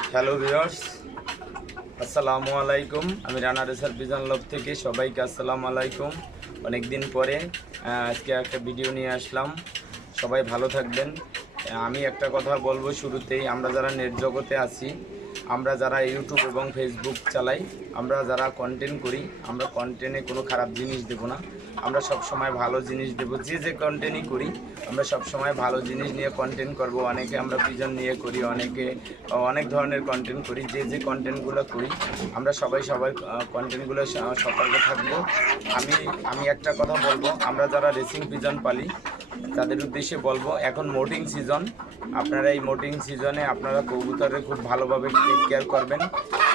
Hello viewers আসসালামু আলাইকুম আমি রানা রেসার বিজন লব থেকে সবাইকে আসসালামু আলাইকুম। অনেক দিন পরে আজকে একটা ভিডিও নিয়ে আসলাম। সবাই ভালো থাকবেন। আমি একটা কথা বলব শুরুতেই। আমরা যারা নেট জগতে আছি, আমরা যারা ইউটিউব এবং ফেসবুক চালাই, আমরা যারা কন্টেন্ট করি, আমরা কন্টেন্টে কোনো খারাপ জিনিস দেবো না। আমরা সব সময় ভালো জিনিস দেবো, যে যে কন্টেন্টই করি, আমরা সব সময় ভালো জিনিস নিয়ে কন্টেন্ট করব। অনেকে আমরা পিজন নিয়ে করি, অনেকে, অনেক ধরনের কন্টেন্ট করি, যে যে কন্টেন্টগুলো করি, আমরা সবাই সবাই কন্টেন্টগুলো সতর্ক থাকব। আমি আমি একটা কথা বলব, আমরা যারা রেসিং পিজন পালি তাদের উদ্দেশ্যে বলব, এখন মোটিং সিজন আপনারা এই মোটিং সিজনে আপনারা কবুতরের খুব ভালোভাবে টেক কেয়ার করবেন।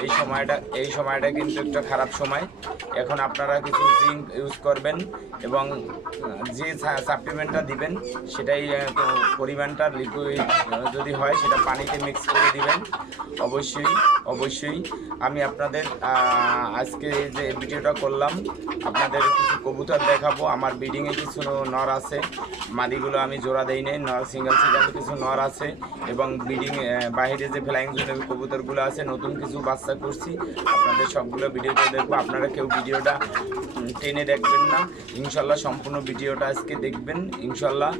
এই সময়টা এই সময়টা কিন্তু একটা খারাপ সময়। এখন আপনারা কিছু জিঙ্ক ইউজ করবেন এবং যে সাপ্লিমেন্টটা দিবেন, সেটাই পরিমাণটা লিকুইড যদি হয়, সেটা পানিতে মিক্স করে দিবেন। অবশ্যই অবশ্যই। আমি আপনাদের আজকে যে ভিডিওটা করলাম, আপনাদের কিছু কবুতর দেখাবো। আমার ব্রিডিংয়ে কিছু নর আছে মাদিগুলো আমি জোড়া দেই নাই নর সিঙ্গেল সিঙ্গেল কিছু নর আছে এবং ব্রিডিং বাইরে যে ফ্লাইং জোনের কবুতরগুলো আছে, নতুন কিছু বাচ্চা করছি, আপনাদের সবগুলো ভিডিওটা দেখব। আপনারা কেউ ভিডিওটা টেনে দেখবেন না। ইনশাল্লাহ সম্পূর্ণ ভিডিওটা আজকে দেখবেন। ইনশাল্লাহ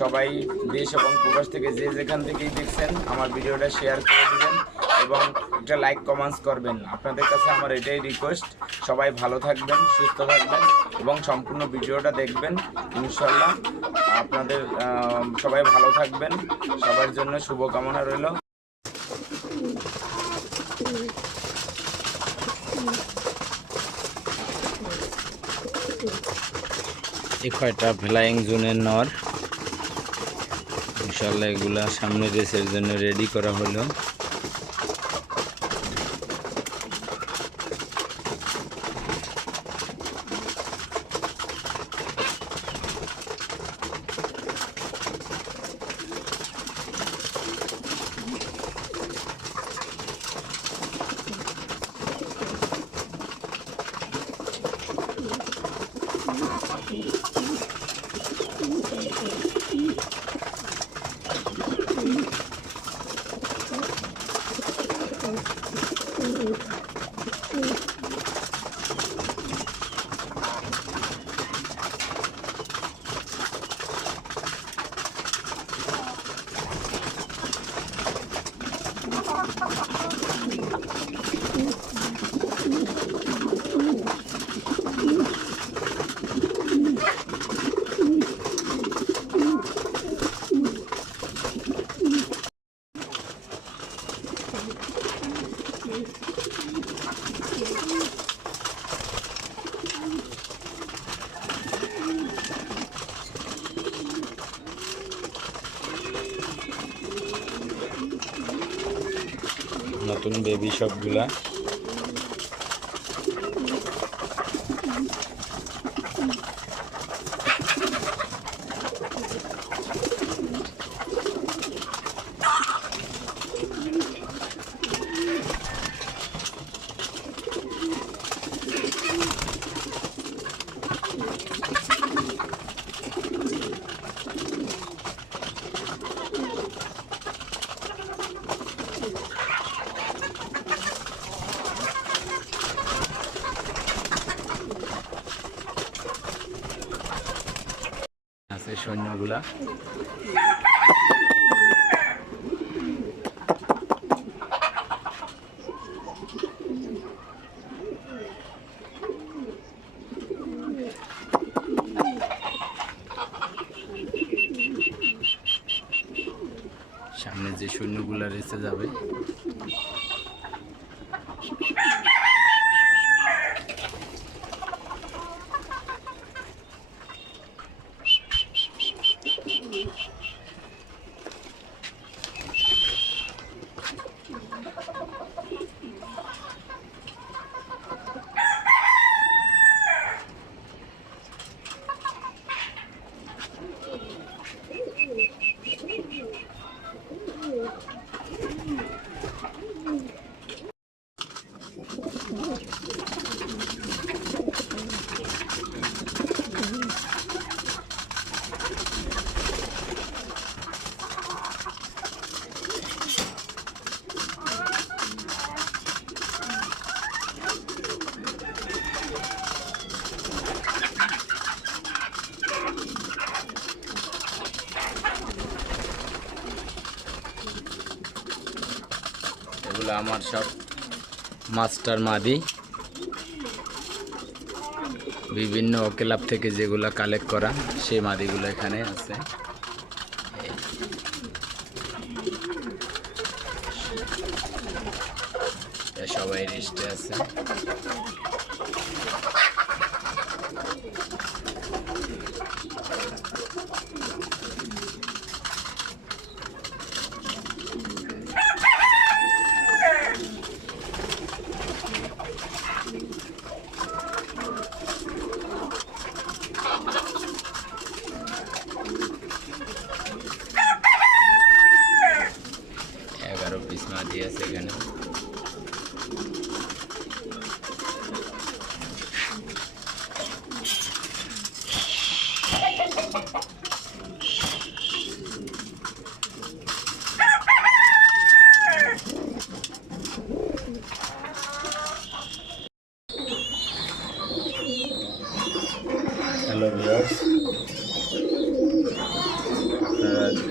সবাই দেশ এবং প্রবাস থেকে যে যেখান থেকেই দেখছেন, আমার ভিডিওটা শেয়ার করে দিবেন। এবং একটা লাইক কমেন্টস করবেন। আপনাদের কাছে আমার এটাই রিকোয়েস্ট সবাই ভালো থাকবেন, সুস্থ থাকবেন এবং সম্পূর্ণ ভিডিওটা দেখবেন ইনশাল্লাহ আপনাদের সবাই ভালো থাকবেন। সবার জন্য শুভকামনা রইল। কয়টা ফ্লাইং জোনের নর? ইনশাল্লাহ এগুলা সামনে রেসের জন্য রেডি করা হলো। নতুন বেবি সবগুলা আছে সৈন্যগুলা। আমার সব মাস্টার মাদি। বিভিন্ন ক্লাব থেকে যেগুলো কালেক্ট করা, সেই মাদিগুলো এখানে আছে। সবাই রেস্টে আছে এগারো পিস মাদি আছে এখানে হ্যালো ভিউয়ার্স।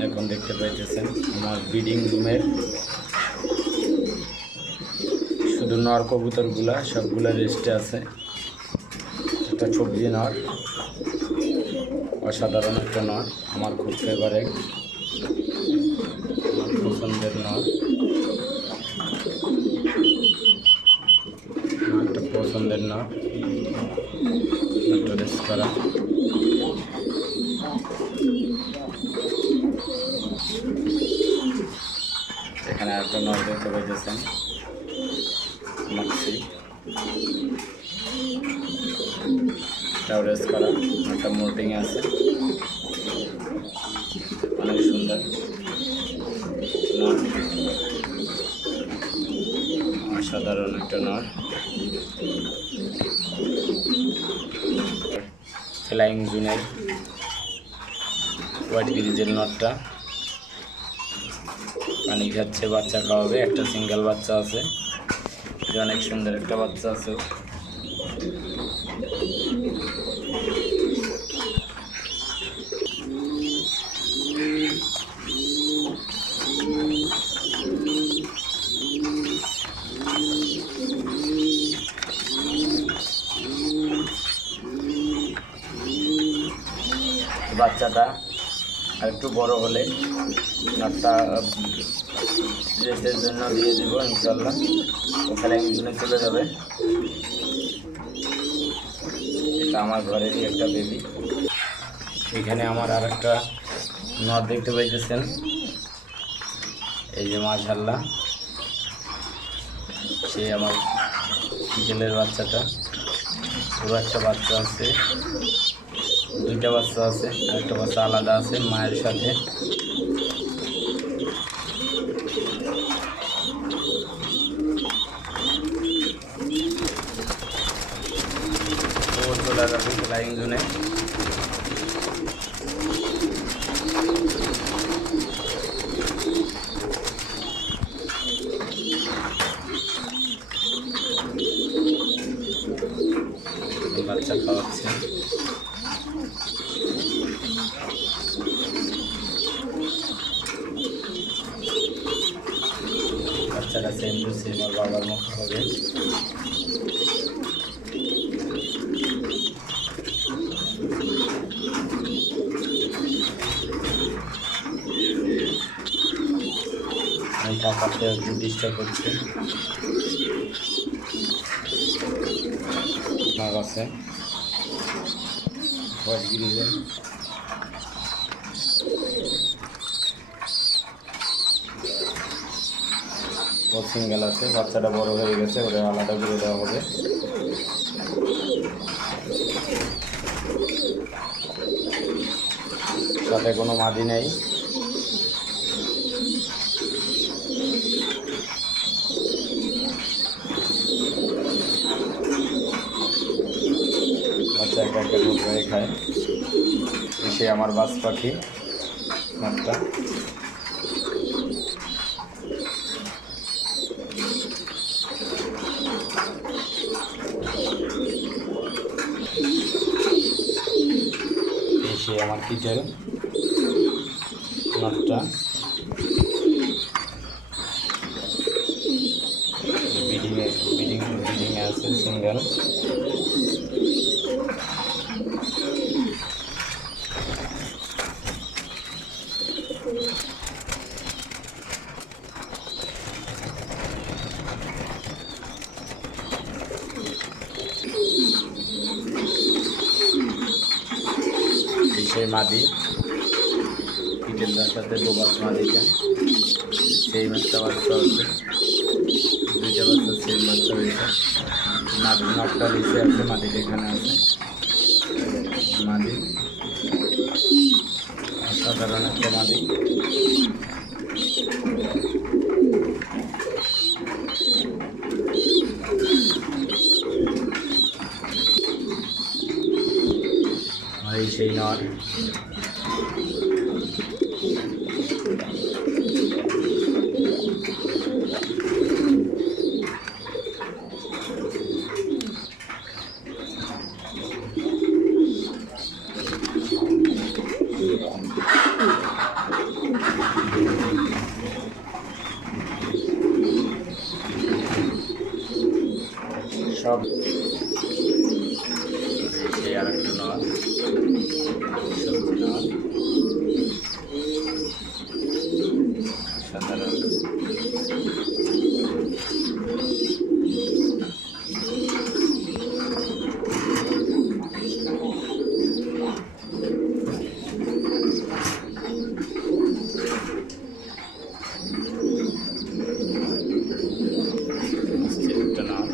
এখন দেখতে পাইতেছেন আমার ব্রিডিং রুমের। শুধু নর কবুতরগুলা, সবগুলা রেস্টে আছে। একটা সবজি নর, অসাধারণ একটা নর, আমার খুব ফেভারেট পছন্দের নর। একটা পছন্দের নর একটা রেস্ট করা এখানে একটা নল দেখতে পাইতেছেন। মাক্সি। টাউরেস করা, একটা মোটিং আছে। অনেক সুন্দর। অসাধারণ একটা নল। ফ্লাইং জুনের হোয়াইট গ্রিজের নটটা। পানি খাচ্ছে বাচ্চা খাওয়াবে একটা সিঙ্গেল বাচ্চা আছে। অনেক সুন্দর একটা বাচ্চা আছে বাচ্চাটা আর একটু বড় হলে নাটটা রেসের জন্য দিয়ে দিব ইনশাল্লাহ ওখানে একজনে চলে যাবে। এটা আমার ঘরেরই একটা বেবি এখানে আমার আর একটা নদ দেখতে পাইতেছেন। এই যে মাশাল্লাহ সে আমার বিকেলের বাচ্চাটা। পুরো একটা বাচ্চা আছে। দুইটা বাচ্চা আছে আরেকটা বাচ্চা আলাদা আছে মায়ের সাথে ও চলে যাবে ফ্লাইং জোনে বাচ্চা খাওয়াচ্ছে বাচ্চাটা সেম টু সেম ওর বাবার মতো হবে টাকাতে একটু ডিস্টার্ব করছে। সিঙ্গেল আছে, বাচ্চাটা বড় হয়ে গেছে ওটা আলাদা করে দেওয়া হবে। সাথে কোনো মাদি নেই বাচ্চা একা একা দুধ হয়ে খায় সে আমার বাস পাখি এই সে আমার কিটেল মাঠটা আছে সিঙ্গেল এই সেই মাদি তার সাথে বোবাস মাদিটা সেই মাছটা বাচ্চা হচ্ছে দুইটা বাচ্চা সেই বাচ্চা হয়েছে। নাক নাকটা নিচে আছে মাটিটা এখানে আছে। মাদি সাধারণ একটা মাদি আর এই সেই নর সব সেই আর একটা নর সবজি নর সাধারণ অস্থির একটা নর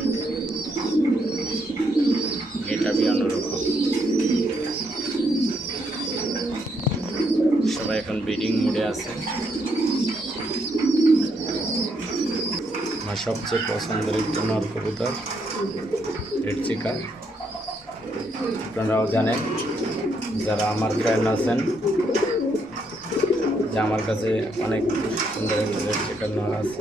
এটা বি অন্যরকম সবাই এখন ব্রিডিং মুডে আছে। আমার সবচেয়ে পছন্দের একটা নর কবুতর, রেড চিকার আপনারাও জানেন, যারা আমার ফ্রেন্ড আছেন, যে আমার কাছে অনেক সুন্দর রেড চিকার নর আছে।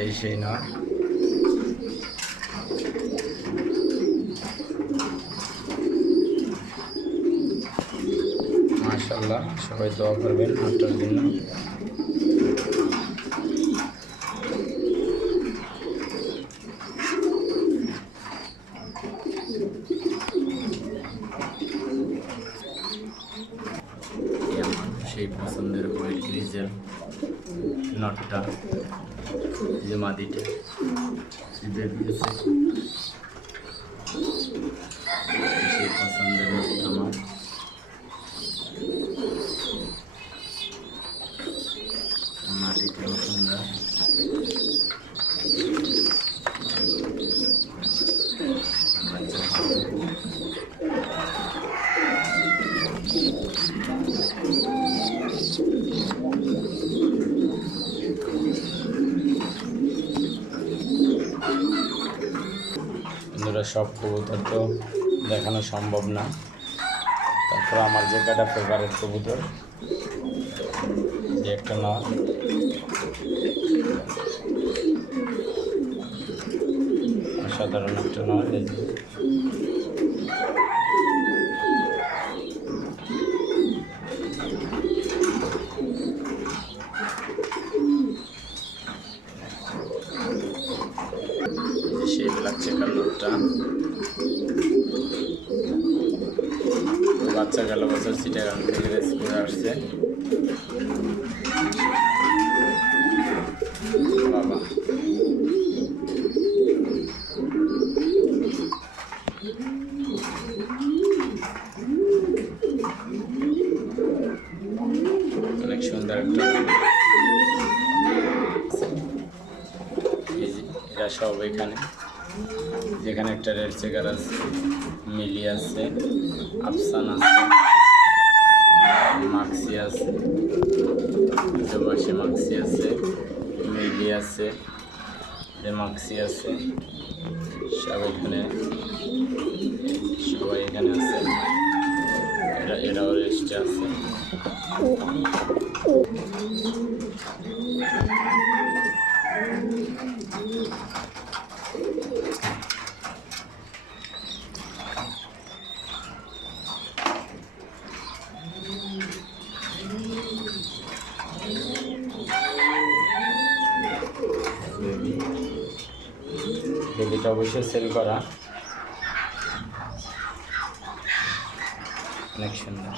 এই সেই নর। মাশাল্লাহ সবাই দোয়া করবেন নটার জন্য। সেই পছন্দের হোয়াইট গ্রিজের নটটা যে মাদিটা, সেই পছন্দের নটটা আমার মাটিটাও সুন্দর বাচ্চা ভালো। বন্ধুরা, সব কবুতর তো দেখানো সম্ভব না। তারপর আমার যে কটা ফেভারেট কবুতর, যে একটা না অসাধারণ একটা নয় চেকার নোটটা বাচ্চা গেল বছর চিটাগাং থেকে রেস করে আসছে। বাবা। অনেক সুন্দর সব এখানে। যেখানে একটা রেড চেকার আছে, মিলি আছে, আফসান আছে, মাক্সি আছে জবাসে মাক্সি আছে, মিলি আছে মাক্সি আছে, সব এখানে, সবাই এখানে আছে। এরা, এরাও রেস্টে আছে। অবশ্যই সেল করা। অনেক সুন্দর